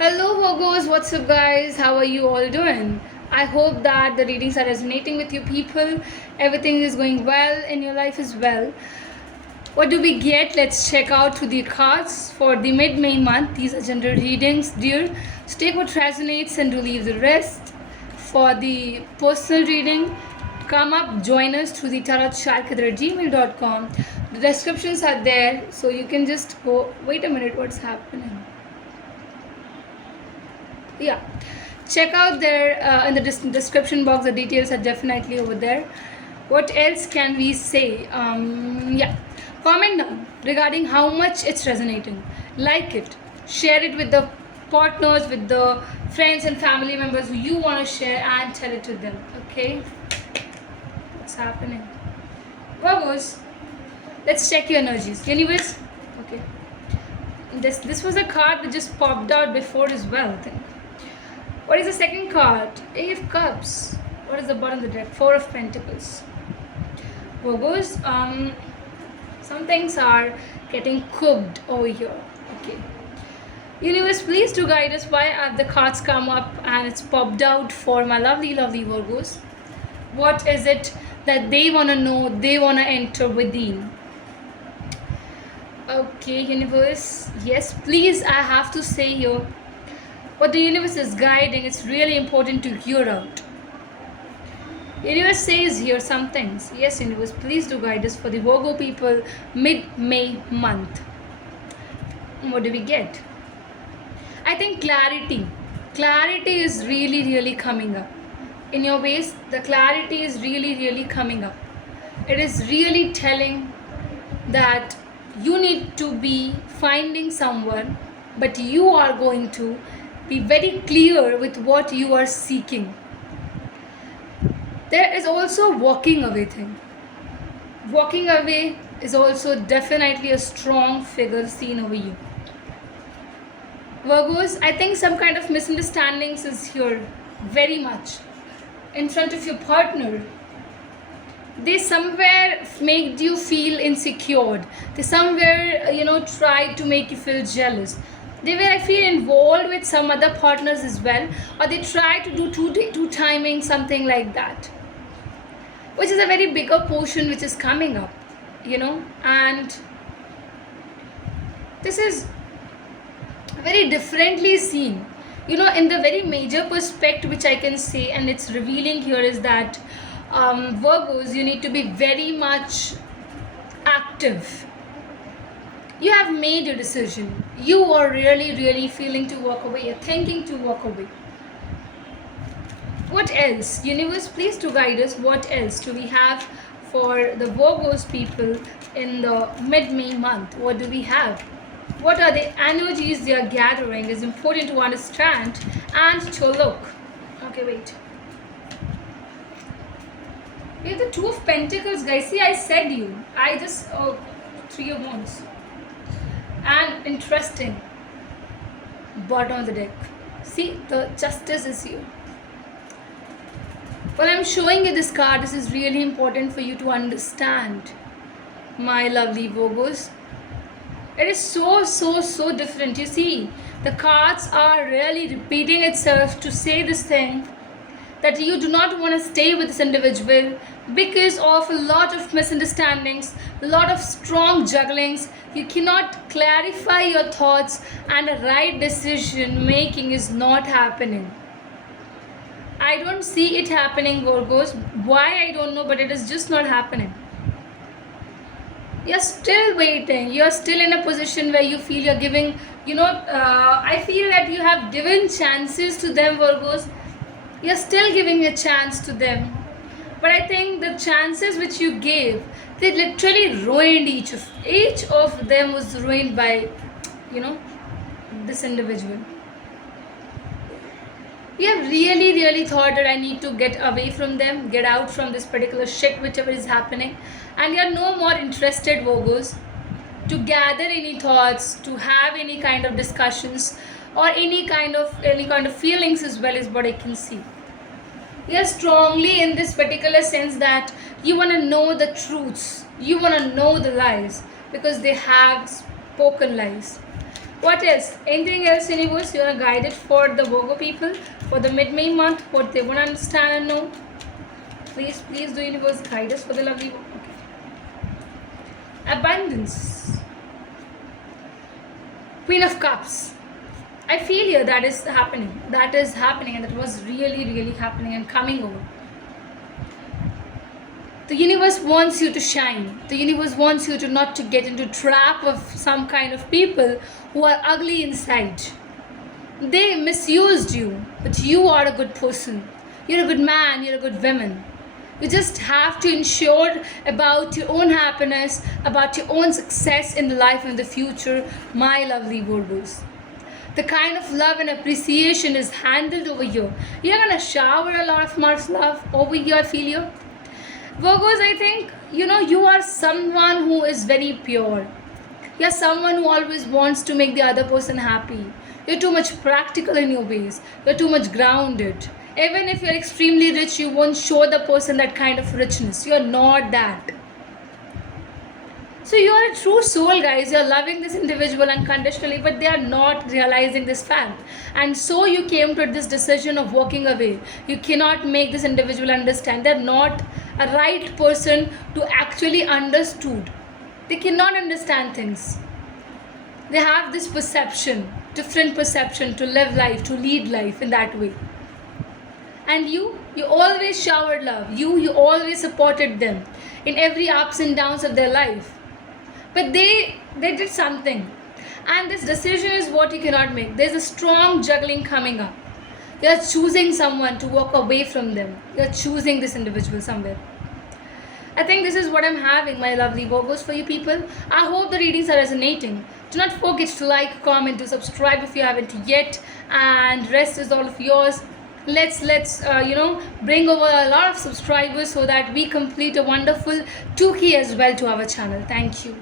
Hello, Virgos. What's up, guys? How are you all doing? I hope that the readings are resonating with you people. Everything is going well in your life as well. What do we get? Let's check out through the cards for the mid-May month. These are general readings, dear. So take what resonates and do leave the rest. For the personal reading, come up, join us through the tarotsharkadar@gmail.com. The descriptions are there, so you can just go. Wait a minute, what's happening? Yeah, check out there in the description box. The details are definitely over there. What else can we say? Yeah, comment down regarding how much it's resonating. Like it, share it with the partners, with the friends and family members who you want to share, and tell it to them. Okay, what's happening? Virgos, let's check your energies. Universe. Okay, this was a card that just popped out before as well, I think. What is the second card? Eight of Cups. What is the bottom of the deck? Four of Pentacles. Virgos, some things are getting cooked over here. Okay. Universe, please do guide us. Why have the cards come up and it's popped out for my lovely, lovely Virgos? What is it that they want to know, they want to enter within? Okay, Universe. Yes, please, I have to say here, what the universe is guiding, it's really important to hear out. Universe says here some things. Yes, universe, please do guide us for the Virgo people mid-May month. What do we get? I think clarity. Clarity is really, really coming up. In your ways, the clarity is really, really coming up. It is really telling that you need to be finding someone, but you are going to be very clear with what you are seeking. There is also walking away thing. Walking away is also definitely a strong figure seen over you. Virgos, I think some kind of misunderstandings is here very much in front of your partner. They somewhere made you feel insecure. They somewhere tried to make you feel jealous. They were, I feel, involved with some other partners as well, or they try to do two timing, something like that, which is a very bigger portion which is coming up, and this is very differently seen, in the very major perspective which I can say, and it's revealing here is that Virgos, you need to be very much active. You have made your decision. You are really, really feeling to walk away. You're thinking to walk away. What else? Universe, please to guide us. What else do we have for the Virgos people in the mid-May month? What do we have? What are the energies they are gathering is important to understand and to look. Okay, wait. We have the Two of Pentacles, guys. See, I said you. Three of Wands. And interesting, bottom of the deck. See, the Justice is here. When I'm showing you this card, this is really important for you to understand, my lovely Virgos. It is so different. You see, the cards are really repeating itself to say this thing, that you do not want to stay with this individual because of a lot of misunderstandings, a lot of strong jugglings. You cannot clarify your thoughts, and a right decision making is not happening. I don't see it happening, Virgos. Why, I don't know, but it is just not happening. You're still waiting. You're still in a position where you feel you're giving, I feel that you have given chances to them, Virgos. You're still giving a chance to them, but I think the chances which you gave, they literally ruined each of them was ruined by this individual. You have really thought that I need to get away from them, get out from this particular shit whichever is happening, and you're no more interested, Virgos, to gather any thoughts, to have any kind of discussions, or any kind of feelings as well, is what I can see. You're strongly in this particular sense that you want to know the truths, you want to know the lies, because they have spoken lies. What else? Anything else, universe? You are guided for the Virgo people for the mid-May month. What they want to understand and know. Please, please do universe guide us for the lovely. Okay. Abundance. Queen of Cups. I feel here that is happening. That is happening, and that was really, really happening and coming over. The universe wants you to shine. The universe wants you to not to get into trap of some kind of people who are ugly inside. They misused you, but you are a good person. You're a good man, you're a good woman. You just have to ensure about your own happiness, about your own success in the life and the future, my lovely Virgos. The kind of love and appreciation is handled over here. You're gonna shower a lot of Mars love over here, I feel you. Virgos, I think, you are someone who is very pure. You're someone who always wants to make the other person happy. You're too much practical in your ways. You're too much grounded. Even if you're extremely rich, you won't show the person that kind of richness. You're not that. So you are a true soul, guys. You're loving this individual unconditionally, but they are not realizing this fact. And so you came to this decision of walking away. You cannot make this individual understand. They're not a right person to actually understood. They cannot understand things. They have this perception, different perception to live life, to lead life in that way. And you always showered love. You always supported them in every ups and downs of their life. But they did something, and this decision is what you cannot make. There's a strong juggling coming up. You're choosing someone to walk away from them. You're choosing this individual somewhere. I think this is what I'm having, my lovely Virgos, for you people. I hope the readings are resonating. Do not forget to like, comment, to subscribe if you haven't yet, and rest is all of yours. Let's bring over a lot of subscribers so that we complete a wonderful 2K as well to our channel. Thank you.